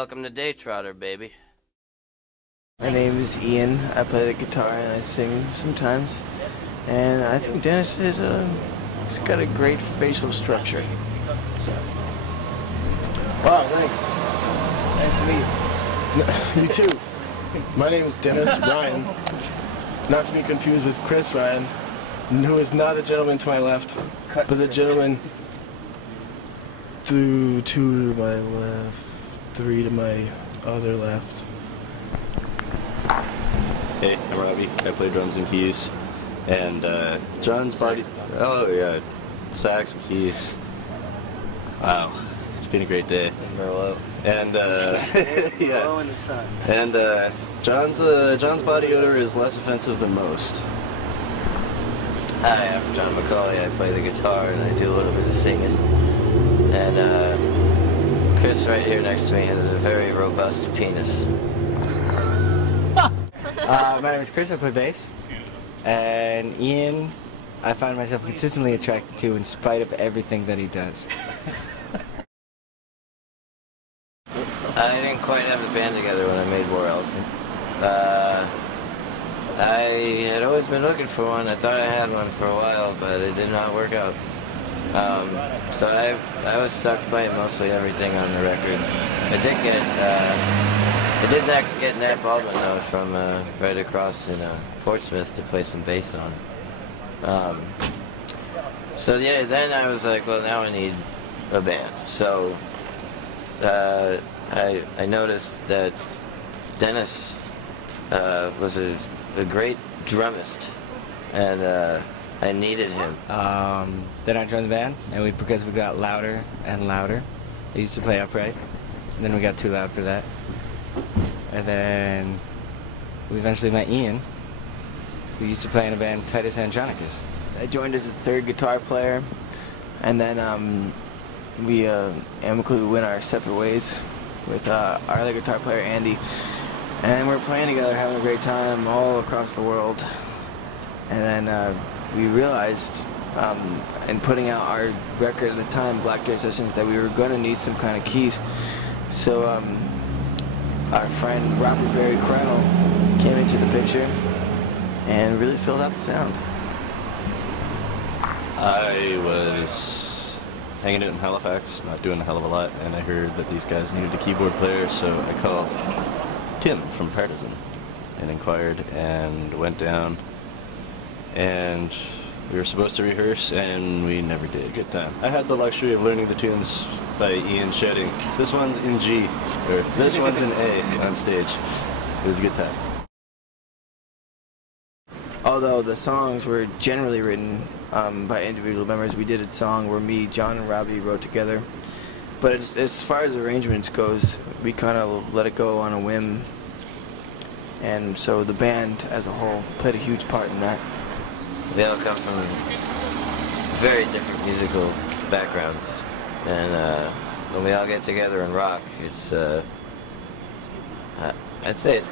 welcome to Day Trotter, baby. My name is Ian. I play the guitar and I sing sometimes. And I think Dennis he's got a great facial structure. Wow, thanks. Nice to meet You too. My name is Dennis Ryan, not to be confused with Chris Ryan, who is not the gentleman to my left, but the gentleman two to my left, three to my other left. Hey, I'm Robbie. I play drums and keys. And John's body... Oh, yeah. Sax and keys. Wow. It's been a great day. Merlot. And, yeah. Glow in the sun. And John's body odor is less offensive than most. Hi, I'm John McCauley. I play the guitar and I do a little bit of singing. And Chris right here next to me has a very robust penis. My name is Chris, I play bass. And Ian, I find myself consistently attracted to in spite of everything that he does. I didn't quite have the band together when I made War Elephant. I had always been looking for one. I thought I had one for a while, but it did not work out. So I was stuck playing mostly everything on the record. I did get Nat Baldwin though from right across in Portsmouth to play some bass on. So yeah, then I was like, well, now I need a band. So I noticed that Dennis was a great drummist, and I needed him. Then I joined the band, and we progressively got louder and louder. I used to play upright, and then we got too loud for that. And then we eventually met Ian, who used to play in a band, Titus Andronicus. I joined as a third guitar player, and then we amicably went our separate ways with our other guitar player, Andy. And we're playing together, having a great time all across the world. And then we realized, in putting out our record at the time, Black Dirt Sessions, that we were going to need some kind of keys. So our friend Robert Barry Crowell came into the picture and really filled out the sound. I was hanging out in Halifax, not doing a hell of a lot, and I heard that these guys needed a keyboard player, so I called Tim from Partisan and inquired and went down, and we were supposed to rehearse and we never did. It's a good time. I had the luxury of learning the tunes by Ian shouting, "This one's in G," or "This one's in A" on stage. It was a good time. Although the songs were generally written by individual members, we did a song where me, John, and Robbie wrote together. But as far as arrangements goes, we kind of let it go on a whim. And so the band as a whole played a huge part in that. We all come from very different musical backgrounds, and when we all get together and rock, it's I'd say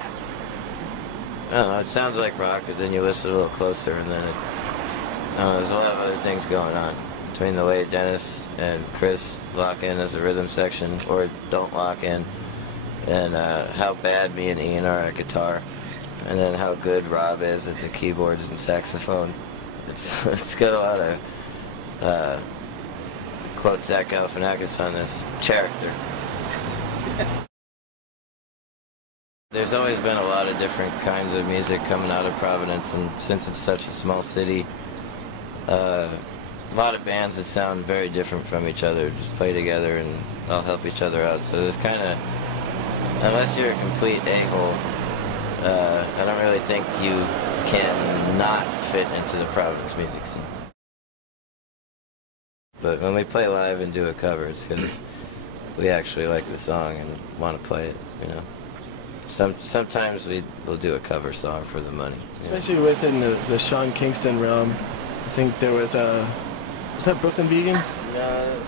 I don't know, it sounds like rock, but then you listen a little closer, and then there's a lot of other things going on between the way Dennis and Chris lock in as a rhythm section or don't lock in, and how bad me and Ian are at guitar, and then how good Rob is at the keyboards and saxophone. It's got a lot of quote Zach Galifianakis on this character. There's always been a lot of different kinds of music coming out of Providence, and since it's such a small city, a lot of bands that sound very different from each other just play together and all help each other out. So there's kind of, unless you're a complete a-hole, I don't really think you can not fit into the Providence music scene. But when we play live and do a cover, it's because we actually like the song and want to play it, you know. Sometimes we'll do a cover song for the money. Especially within the Sean Kingston realm. I think there was that Brooklyn Vegan? No, that was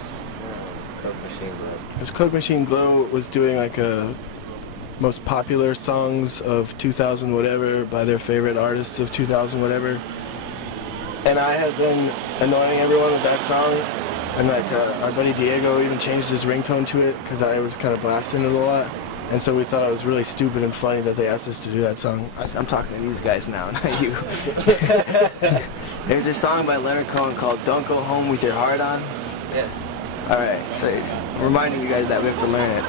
Coke Machine Glow. This Coke Machine Glow was doing like a most popular songs of 2000 whatever by their favorite artists of 2000 whatever. And I had been annoying everyone with that song. And like our buddy Diego even changed his ringtone to it because I was kind of blasting it a lot. And so we thought it was really stupid and funny that they asked us to do that song. I'm talking to these guys now, not you. There's a song by Leonard Cohen called Don't Go Home With Your Heart On. Yeah. Alright, so reminding you guys that we have to learn it.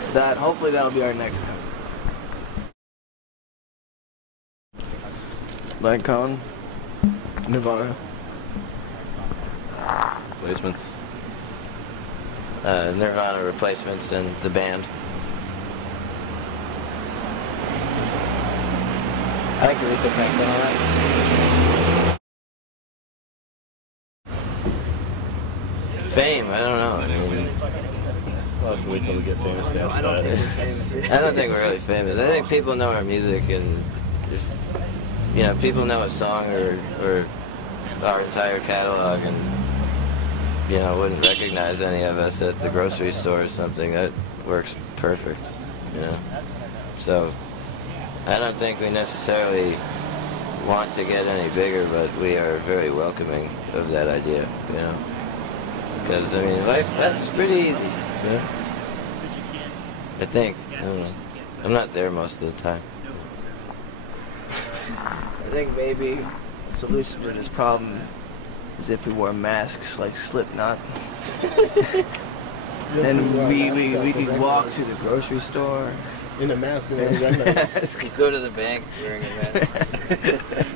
So that, hopefully that'll be our next one. Leonard Cohen. Nirvana. Placements. Nirvana, Replacements, and the band. I like Aretha Franklin, alright. Fame, I don't know. I mean, Well, if we wait till we get famous to ask about it. I don't think we're really famous. I think people know our music, and if, you know, people know a song or our entire catalog, and you know, wouldn't recognize any of us at the grocery store or something. That works perfect, you know. So I don't think we necessarily want to get any bigger, but we are very welcoming of that idea, you know. Because I mean, life's pretty easy, you know. I think. I don't know. I'm not there most of the time. I think maybe the solution to this problem is if we wore masks like Slipknot. Then we could walk to the grocery store. In a mask and a red mask. Go to the bank wearing a mask.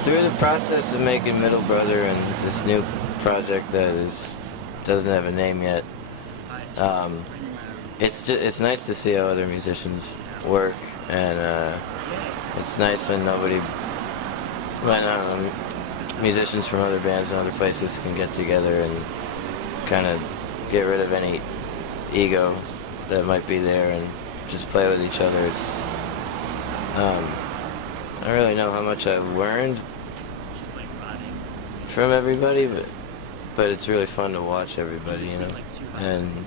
Through the process of making Middle Brother and this new project that doesn't have a name yet, it's nice to see how other musicians work, and it's nice when musicians from other bands and other places can get together and kind of get rid of any ego that might be there and just play with each other. It's I don't really know how much I've learned from everybody, but it's really fun to watch everybody, you know. And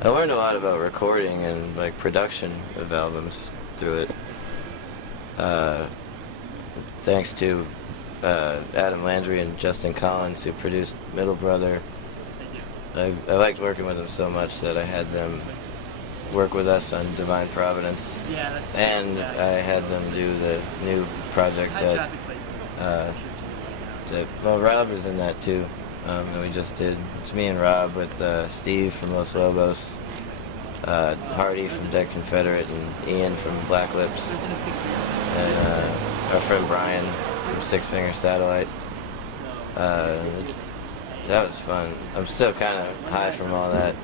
I learned a lot about recording and like production of albums through it. Thanks to Adam Landry and Justin Collins, who produced Middle Brother. I liked working with them so much that I had them work with us on Divine Providence, and I had them do the new project that Rob is in that too, that we just did. It's me and Rob with Steve from Los Lobos, Hardy from Dead Confederate, and Ian from Black Lips, and our friend Brian from Six Finger Satellite. That was fun. I'm still kind of high from all that.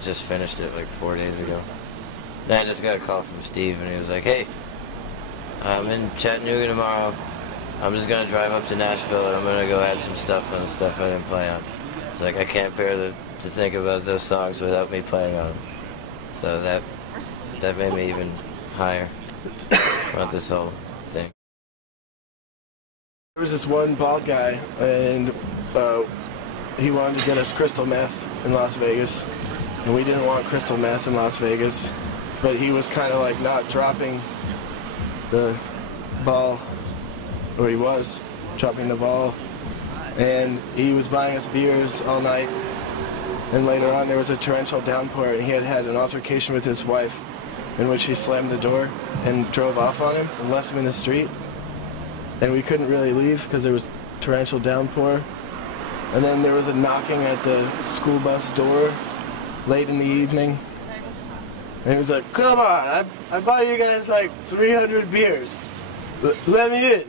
Just finished it like 4 days ago. Then I just got a call from Steve, and he was like, "Hey, I'm in Chattanooga tomorrow. I'm just gonna drive up to Nashville, and I'm gonna go add some stuff on the stuff I didn't play on." It's like, I can't bear to think about those songs without me playing on them. So that made me even higher about this whole thing. There was this one bald guy, and he wanted to get us crystal meth in Las Vegas, and we didn't want crystal meth in Las Vegas, but he was kind of like not dropping the ball, or he was dropping the ball, and he was buying us beers all night, and later on there was a torrential downpour, and he had an altercation with his wife in which he slammed the door and drove off on him and left him in the street, and we couldn't really leave because there was torrential downpour. And then there was a knocking at the school bus door late in the evening. And he was like, "Come on, I bought you guys like 300 beers. Let me in.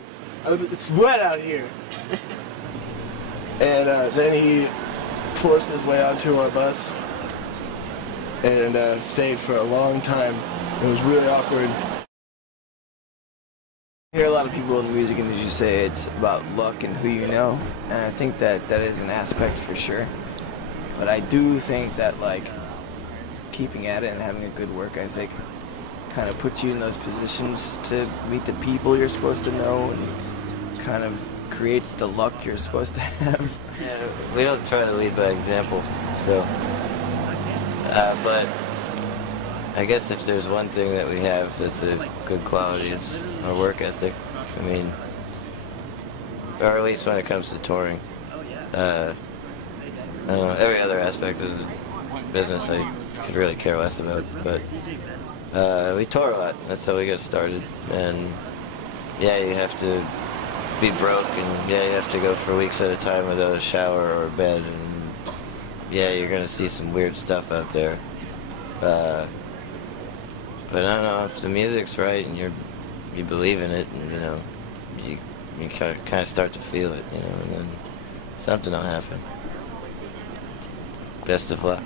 It's wet out here." And then he forced his way onto our bus and stayed for a long time. It was really awkward. I hear a lot of people in the music industry say it's about luck and who you know, and I think that is an aspect for sure. But I do think that like keeping at it and having a good work ethic kind of puts you in those positions to meet the people you're supposed to know, and kind of creates the luck you're supposed to have. Yeah, we don't try to lead by example, so. But I guess if there's one thing that we have that's a good quality, it's our work ethic. I mean, or at least when it comes to touring. I don't know, every other aspect is business I could really care less about. But we tour a lot. That's how we got started. And yeah, you have to be broke, and yeah, you have to go for weeks at a time without a shower or a bed, and yeah, you're gonna see some weird stuff out there. But I don't know, if the music's right and you believe in it, and you kind of start to feel it, and then something will happen. Best of luck.